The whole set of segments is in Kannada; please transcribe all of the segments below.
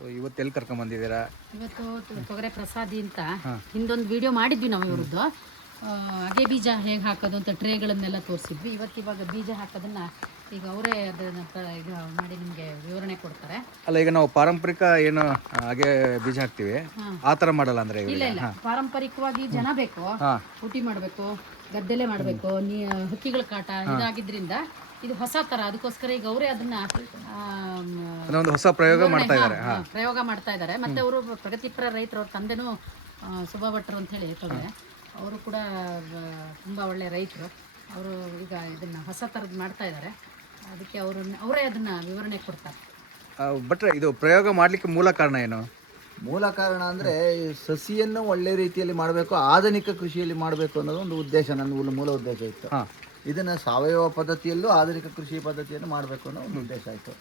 ಸೊ ಇವತ್ತು ಎಲ್ಲಿ ಕರ್ಕೊಂಡ್ ಬಂದಿದ್ದೀರಾ? ಇವತ್ತು ತೊಗರೆ ಪ್ರಸಾದಿ ಅಂತ ಹಿಂದೊಂದು ವಿಡಿಯೋ ಮಾಡಿದ್ವಿ ನಾವು ಇವ್ರದ್ದು. ಅಗೆ ಬೀಜ ಹೇಗೆ ಹಾಕೋದು ಅಂತ ಟ್ರೇಗಳನ್ನೆಲ್ಲ ತೋರಿಸಿದ್ವಿ. ಇವಾಗ ಬೀಜ ಹಾಕೋದನ್ನ ಈಗ ಅವರೇ ಅದನ್ನ ಈಗ ಮಾಡಿ ನಿಮಗೆ ವಿವರಣೆ ಕೊಡ್ತಾರೆ. ಅಲ್ಲ, ಈಗ ನಾವು ಪಾರಂಪರಿಕ ಏನು ಹಾಗೆ ಬೀಜ ಹಾಕ್ತಿವಿ, ಆ ಥರ ಮಾಡಲ್ಲ ಅಂದ್ರೆ? ಇಲ್ಲ ಇಲ್ಲ, ಪಾರಂಪರಿಕವಾಗಿ ಜನ ಬೇಕು, ಊಟಿ ಮಾಡಬೇಕು, ಗದ್ದೆಲೆ ಮಾಡಬೇಕು, ಹಕ್ಕಿಗಳ ಕಾಟ ಇದಾಗಿದ್ರಿಂದ ಇದು ಹೊಸ ತರ. ಅದಕ್ಕೋಸ್ಕರ ಈಗ ಅವರೇ ಅದನ್ನ ಒಂದು ಹೊಸ ಪ್ರಯೋಗ ಮಾಡ್ತಾ ಇದ್ದಾರೆ. ಮತ್ತೆ ಅವರು ಪ್ರಗತಿಪರ ರೈತರು. ಅವ್ರ ತಂದೆನೂ ಸುಬ್ಬ ಭಟ್ರು ಅಂತ ಹೇಳಿ ತೊಗರೆ, ಅವರು ಕೂಡ ತುಂಬಾ ಒಳ್ಳೆ ರೈತರು. ಅವರು ಈಗ ಇದನ್ನ ಹೊಸ ಥರದ್ದು ಮಾಡ್ತಾ ಇದ್ದಾರೆ. ಅದಕ್ಕೆ ಅವರೇ ಅದನ್ನ ವಿವರಣೆ ಕೊಡ್ತಾರೆ. ಬಟ್ ಇದು ಪ್ರಯೋಗ ಮಾಡಲಿಕ್ಕೆ ಮೂಲ ಕಾರಣ ಏನು? ಮೂಲ ಕಾರಣ ಅಂದರೆ ಸಸಿಯನ್ನು ಒಳ್ಳೆ ರೀತಿಯಲ್ಲಿ ಮಾಡಬೇಕು, ಆಧುನಿಕ ಕೃಷಿಯಲ್ಲಿ ಮಾಡಬೇಕು ಅನ್ನೋದು ಒಂದು ಉದ್ದೇಶ, ನನ್ನ ಮೂಲ ಉದ್ದೇಶ ಇತ್ತು. ಇದನ್ನು ಸಾವಯವ ಪದ್ಧತಿಯಲ್ಲೂ ಆಧುನಿಕ ಕೃಷಿ ಪದ್ಧತಿಯನ್ನು ಮಾಡಬೇಕು ಅನ್ನೋ ಒಂದು ಉದ್ದೇಶ ಆಯಿತು.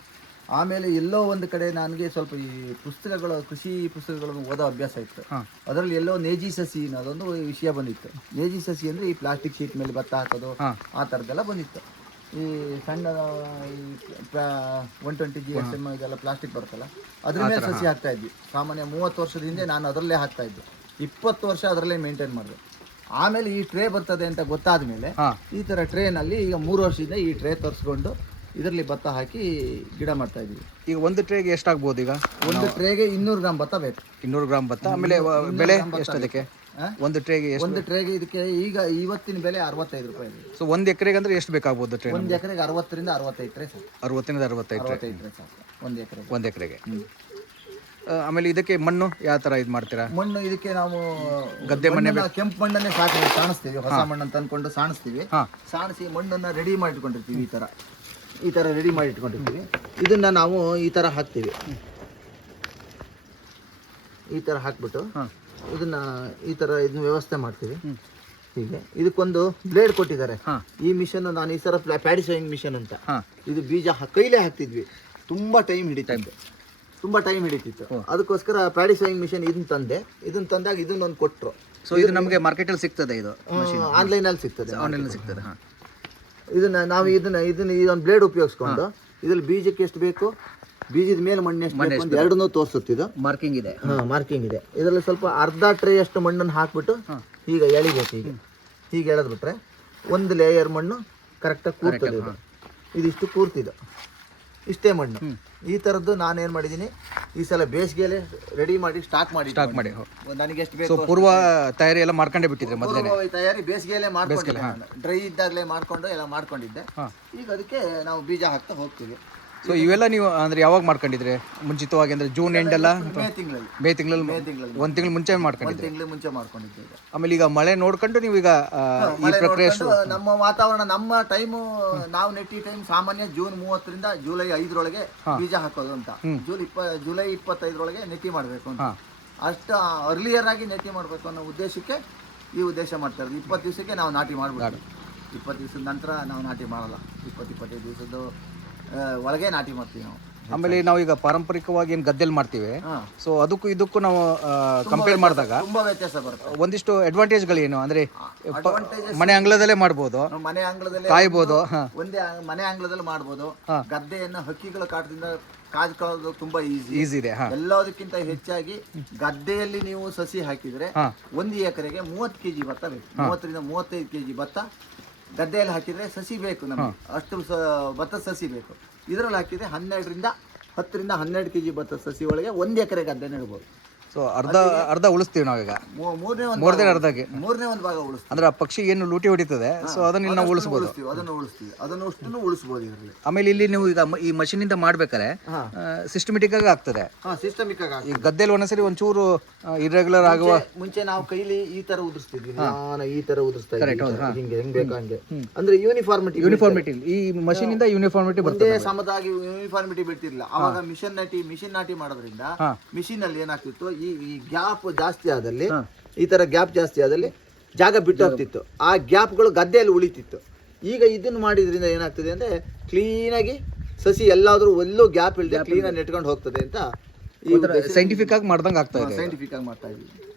ಆಮೇಲೆ ಎಲ್ಲೋ ಒಂದು ಕಡೆ ನನಗೆ ಸ್ವಲ್ಪ ಈ ಕೃಷಿ ಪುಸ್ತಕಗಳನ್ನು ಓದೋ ಅಭ್ಯಾಸ ಇತ್ತು. ಅದರಲ್ಲಿ ಎಲ್ಲೋ ನೇಜಿ ಸಸಿ ಅನ್ನೋದೊಂದು ವಿಷಯ ಬಂದಿತ್ತು. ನೇಜಿ ಸಸಿ ಅಂದರೆ ಈ ಪ್ಲಾಸ್ಟಿಕ್ ಶೀಟ್ ಮೇಲೆ ಭತ್ತ ಹಾಕೋದು, ಆ ಥರದ್ದೆಲ್ಲ ಬಂದಿತ್ತು. ಈ ಸಣ್ಣ ಈ 120 GSM ಇದೆಲ್ಲ ಪ್ಲಾಸ್ಟಿಕ್ ಬರುತ್ತಲ್ಲ, ಅದ್ರ ಮೇಲೆ ಸಸಿ ಹಾಕ್ತಾ ಇದ್ವಿ. ಸಾಮಾನ್ಯ 30 ವರ್ಷದ ಹಿಂದೆ ನಾನು ಅದರಲ್ಲೇ ಹಾಕ್ತಾ ಇದ್ದೆ. 20 ವರ್ಷ ಅದರಲ್ಲೇ ಮೇಂಟೈನ್ ಮಾಡಿದೆ. ಆಮೇಲೆ ಈ ಟ್ರೇ ಬರ್ತದೆ ಅಂತ ಗೊತ್ತಾದ ಮೇಲೆ ಈ ಥರ ಟ್ರೇನಲ್ಲಿ ಈಗ 3 ವರ್ಷದಿಂದ ಈ ಟ್ರೇ ತರಿಸ್ಕೊಂಡು ಇದರಲ್ಲಿ ಭತ್ತ ಹಾಕಿ ಗಿಡ ಮಾಡ್ತಾ ಇದೀವಿ. ಈಗ ಒಂದು ಟ್ರೇಗೆ ಎಷ್ಟಾಗ್ಬೋದು? ಈಗ ಒಂದು ಟ್ರೇಗೆ 200 ಗ್ರಾಮ್ ಭತ್ತ ಬೇಕು. 200 ಗ್ರಾಮ್ ಭತ್ತ. ಆಮೇಲೆ ಬೆಲೆ ಎಷ್ಟು ಅದಕ್ಕೆ? ಒಂದು ಟ್ರೇಗೆ ಇದಕ್ಕೆ ಈಗ ಇವತ್ತಿನ ಬೆಲೆ 65 ರೂಪಾಯಿ ಇದೆ. ಸೊ 1 ಎಕರೆಗೆ ಅಂದ್ರೆ ಎಷ್ಟು ಬೇಕಾಗ್ಬೋದು ಟ್ರೇ? 1 ಎಕರೆಗೆ 60 ರಿಂದ 65 ಟ್ರೇ ಸಾಕು. 60 ರಿಂದ 65 ಟ್ರೇ ಸಾಕು 1 ಎಕರೆಗೆ. ಆಮೇಲೆ ಇದಕ್ಕೆ ಮಣ್ಣು ಯಾವ ತರ ಇದು ಮಾಡ್ತೀರಾ? ಮಣ್ಣು ಇದಕ್ಕೆ ನಾವು ಗದ್ದೆ ಮಣ್ಣೆ, ಕೆಂಪು ಮಣ್ಣನ್ನೇ ಸಾಣಿಸ್ತೀವಿ. ಹೊಸ ಮಣ್ಣನ್ನು ತಂದ್ಕೊಂಡು ಸಾಣಿಸ್ತೀವಿ. ಸಾಣಿಸಿ ಮಣ್ಣನ್ನು ರೆಡಿ ಮಾಡಿಟ್ಕೊಂಡಿರ್ತೀವಿ. ಈ ಥರ ರೆಡಿ ಮಾಡಿ ಇಟ್ಕೊಂಡಿರ್ತೀವಿ. ಇದನ್ನ ನಾವು ಈ ಥರ ಹಾಕ್ತೀವಿ. ಈ ಥರ ಹಾಕ್ಬಿಟ್ಟು ಇದನ್ನ ಈ ಥರ ಇದನ್ನ ವ್ಯವಸ್ಥೆ ಮಾಡ್ತೀವಿ. ಹೀಗೆ ಇದಕ್ಕೊಂದು ಬ್ಲೇಡ್ ಕೊಟ್ಟಿದ್ದಾರೆ. ಈ ಮಿಷನ್ ನಾನು ಈ ಥರ ಪ್ಯಾಡಿ ಸೋಯಿಂಗ್ ಮಿಷನ್ ಅಂತ, ಇದು ಬೀಜ ಕೈಲೇ ಹಾಕ್ತಿದ್ವಿ. ತುಂಬಾ ಟೈಮ್ ಹಿಡಿತಿತ್ತು. ಅದಕ್ಕೋಸ್ಕರ ಪ್ಯಾಡಿ ಸೋಯಿಂಗ್ ಮಿಷನ್ ಇದನ್ನ ತಂದಾಗ ಇದನ್ನೊಂದು ಕೊಟ್ಟರು. ಸೊ ಇದು ನಮಗೆ ಮಾರ್ಕೆಟಲ್ಲಿ ಸಿಗ್ತದೆ? ಇದು ಆನ್ಲೈನಲ್ಲಿ ಸಿಗ್ತದೆ. ಇದೊಂದು ಬ್ಲೇಡ್ ಉಪಯೋಗಿಸ್ಕೊಂಡು ಇದ್ರಲ್ಲಿ ಬೀಜಕ್ಕೆ ಎಷ್ಟು ಬೇಕು, ಬೀಜದ ಮೇಲೆ ಮಣ್ಣು ಎಷ್ಟು ಬೇಕು ಅಂತ ಎರಡನ್ನೂ ತೋರಿಸುತ್ತಿದ್ದು ಮಾರ್ಕಿಂಗ್ ಇದೆ. ಇದರಲ್ಲಿ ಸ್ವಲ್ಪ ಅರ್ಧ ಟ್ರೇ ಅಷ್ಟು ಮಣ್ಣನ್ನು ಹಾಕ್ಬಿಟ್ಟು ಈಗ ಎಳಿಬೇಕು. ಹೀಗೆ ಎಳೆದ್ಬಿಟ್ರೆ ಒಂದು ಲೇಯರ್ ಮಣ್ಣು ಕರೆಕ್ಟಾಗಿ ಕೂರ್ತದೆ. ಇದಿಷ್ಟು ಕೂರ್ತಿದ್ದು, ಇಷ್ಟೇ ಮಣ್ಣು. ಈ ಥರದ್ದು ನಾನೇನು ಮಾಡಿದ್ದೀನಿ, ಈ ಸಲ ಬೇಸಿಗೆಯಲ್ಲೇ ರೆಡಿ ಮಾಡಿ ಸ್ಟಾಕ್ ಮಾಡಿ ನನಗೆ ಎಷ್ಟು ಬೇಕು ಪೂರ್ವ ತಯಾರಿ ಎಲ್ಲ ಮಾಡ್ಕೊಂಡೇ ಬಿಟ್ಟಿದ್ರೆ ಮೊದಲೇ ತಯಾರಿ ಬೇಸಿಗೆಯಲ್ಲೇ ಮಾಡ್ಕೊಂಡಿದ್ದೆ. ಡ್ರೈ ಇದ್ದಾಗಲೇ ಮಾಡ್ಕೊಂಡಿದ್ದೆ. ಈಗ ಅದಕ್ಕೆ ನಾವು ಬೀಜ ಹಾಕ್ತಾ ಹೋಗ್ತೀವಿ. ಸೊ ಇವೆಲ್ಲ ನೀವು ಅಂದ್ರೆ ಯಾವಾಗ ಮಾಡ್ಕೊಂಡಿದ್ರೆ ಮುಂಚಿತವಾಗಿ? ಅಂದ್ರೆ ಜೂನ್ ಎಂಡ್ ಎಲ್ಲ ಮೇ ತಿಂಗಳಲ್ಲಿ 1 ತಿಂಗಳು ಮುಂಚೆ ಮಾಡ್ಕೊಂಡಿದ್ದೆ. ಆಮೇಲೆ ಈಗ ಮಳೆ ನೋಡ್ಕೊಂಡು ನೀವು ಈಗ ಈ ಪ್ರಕ್ರಿಯೆ ನಮ್ಮ ವಾತಾವರಣ, ನಮ್ಮ ಟೈಮು, ನಾವು ನೆಟ್ಟಿ ಟೈಮ್ ಸಾಮಾನ್ಯ ಜೂನ್ 30 ರಿಂದ ಜುಲೈ 5 ಬೀಜ ಹಾಕೋದು ಅಂತ. ಜುಲೈ 25 ನೆಟ್ಟಿ ಮಾಡಬೇಕು ಅಂತ. ಅಷ್ಟು ಅರ್ಲಿಯರ್ ಆಗಿ ನೆಟ್ಟಿ ಮಾಡಬೇಕು ಅನ್ನೋ ಉದ್ದೇಶಕ್ಕೆ ಈ ಉದ್ದೇಶ ಮಾಡ್ತಾ ಇರೋದು. 20 ದಿವಸಕ್ಕೆ ನಾವು ನಾಟಿ ಮಾಡ್ಬೋದು. 20 ದಿವಸದ ನಂತರ ನಾವು ನಾಟಿ ಮಾಡಲ್ಲ. 20-25 ದಿವಸದ ಒಳಗೆ ನಾಟಿ ಮಾಡ್ತೀವಿ ನಾವು. ಆಮೇಲೆ ನಾವು ಈಗ ಪಾರಂಪರಿಕವಾಗಿ ಏನು ಗದ್ದೆಲ್ ಮಾಡ್ತೀವಿ, ಸೊ ಇದಕ್ಕೂ ನಾವು ಕಂಪೇರ್ ಮಾಡಿದಾಗ ತುಂಬಾ ವ್ಯತ್ಯಾಸ ಬರುತ್ತೆ. ಒಂದಿಷ್ಟು ಅಡ್ವಾಂಟೇಜ್ಗಳೇನು ಅಂದ್ರೆ ಮನೆ ಅಂಗಳದಲ್ಲೇ ಮಾಡ್ಬೋದು, ಮನೆ ಅಂಗಳದಲ್ಲೇ ಕಾಯ್ಬೋದು. ಒಂದೇ ಮನೆ ಅಂಗಳದಲ್ಲಿ ಮಾಡ್ಬೋದು. ಗದ್ದೆಯನ್ನು ಹಕ್ಕಿಗಳ ಕಾಟದಿಂದ ಕಾಯ್ಕೊಳ್ಳೋದು ತುಂಬಾ ಈಸಿ ಇದೆ. ಎಲ್ಲದಕ್ಕಿಂತ ಹೆಚ್ಚಾಗಿ ಗದ್ದೆಯಲ್ಲಿ ನೀವು ಸಸಿ ಹಾಕಿದ್ರೆ 1 ಎಕರೆಗೆ 30 kg ಭತ್ತ ಬೇಕು. 30 ರಿಂದ 35 kg ಭತ್ತ ಗದ್ದೆಯಲ್ಲಿ ಹಾಕಿದ್ರೆ ಸಸಿ ಬೇಕು ನಮಗೆ. ಅಷ್ಟು ಭತ್ತದ ಸಸಿ ಬೇಕು. ಇದರಲ್ಲಿ ಹಾಕಿದ್ರೆ 10 ರಿಂದ 12 kg ಭತ್ತದ ಸಸಿ ಒಳಗೆ 1 ಎಕರೆ ಗದ್ದೆ ನೆಡ್ಬೋದು. ಸೊ ಅರ್ಧ ಉಳಿಸ್ತೀವಿ ನಾವೀಗ. ಮೂರನೇ ಒಂದು ಭಾಗ ಉಳಿಸ್ತೀವಿ. ಅಂದ್ರೆ ಆ ಪಕ್ಷಿ ಏನು ಲೂಟಿ ಹೊಡಿತದೆ, ಸೊ ಅದನ್ನ ನಾವು ಉಳಿಸಬಹುದು. ಅದನ್ನು ಉಳಿಸಬಹುದು ಇದರಲ್ಲಿ. ಆಮೇಲೆ ಇಲ್ಲಿ ನೀವು ಈಗ ಈ ಮಷೀನ್ ಇಂದ ಮಾಡ್ಬೇಕಾದ್ರೆ ಸಿಸ್ಟಮೆಟಿಕ್ ಆಗಿ ಆಗ್ತದೆ. ಈ ಗದ್ದೆಯಲ್ಲಿ ಒಂದ್ಸರಿ ಒಂಚೂರು ಇರ್ರೆಗ್ಯುಲರ್ ಆಗುವ ಮುಂಚೆ ನಾವು ಕೈಲಿ ಈ ತರ ಉದುರಿಸ್ತಿದ್ವಿ. ಈ ತರ ಉದುರಿಸ್ತಾ ಹಿಂಗೆ ಹೆಂಗ್ ಬೇಕು ಹಂಗೆ. ಅಂದ್ರೆ ಯೂನಿಫಾರ್ಮಿಟಿ ಈ ಮಷೀನ್ ಇಂದ ಯೂನಿಫಾರ್ಮಿಟಿ ಬರ್ತದೆ. ಸಮದಾಗಿ ಯೂನಿಫಾರ್ಮಿಟಿ ಬಿಡ್ತಿರ್ಲಿಲ್ಲ. ಅವಾಗ ಮಿಷನ್ ನಾಟಿ ಮಾಡೋದ್ರಿಂದ ಮಿಷಿನ್ ಅಲ್ಲಿ ಏನಾಗ್ತಿತ್ತು, ಈ ಗ್ಯಾಪ್ ಜಾಸ್ತಿ ಆದಲ್ಲಿ, ಈ ತರ ಗ್ಯಾಪ್ ಜಾಸ್ತಿ ಆದಲ್ಲಿ ಜಾಗ ಬಿಟ್ಟು ಹೋಗ್ತಿತ್ತು. ಆ ಗ್ಯಾಪ್ಗಳು ಗದ್ದೆಯಲ್ಲಿ ಉಳಿತಿತ್ತು. ಈಗ ಇದನ್ನು ಮಾಡಿದ್ರಿಂದ ಏನಾಗ್ತದೆ ಅಂದ್ರೆ ಕ್ಲೀನಾಗಿ ಸಸಿ ಎಲ್ಲಾದ್ರೂ ಎಲ್ಲೂ ಗ್ಯಾಪ್ ಇಲ್ಲದೆ ಕ್ಲೀನಾಗಿ ನೆಟ್ಕೊಂಡು ಹೋಗ್ತದೆ ಅಂತ ಸೈಂಟಿಫಿಕ್ ಆಗಿ ಮಾಡ್ದಂಗೆ ಆಗ್ತಾ ಇದೆ. ಸೈಂಟಿಫಿಕ್ ಆಗಿ ಮಾಡ್ತಾ ಇದೀವಿ.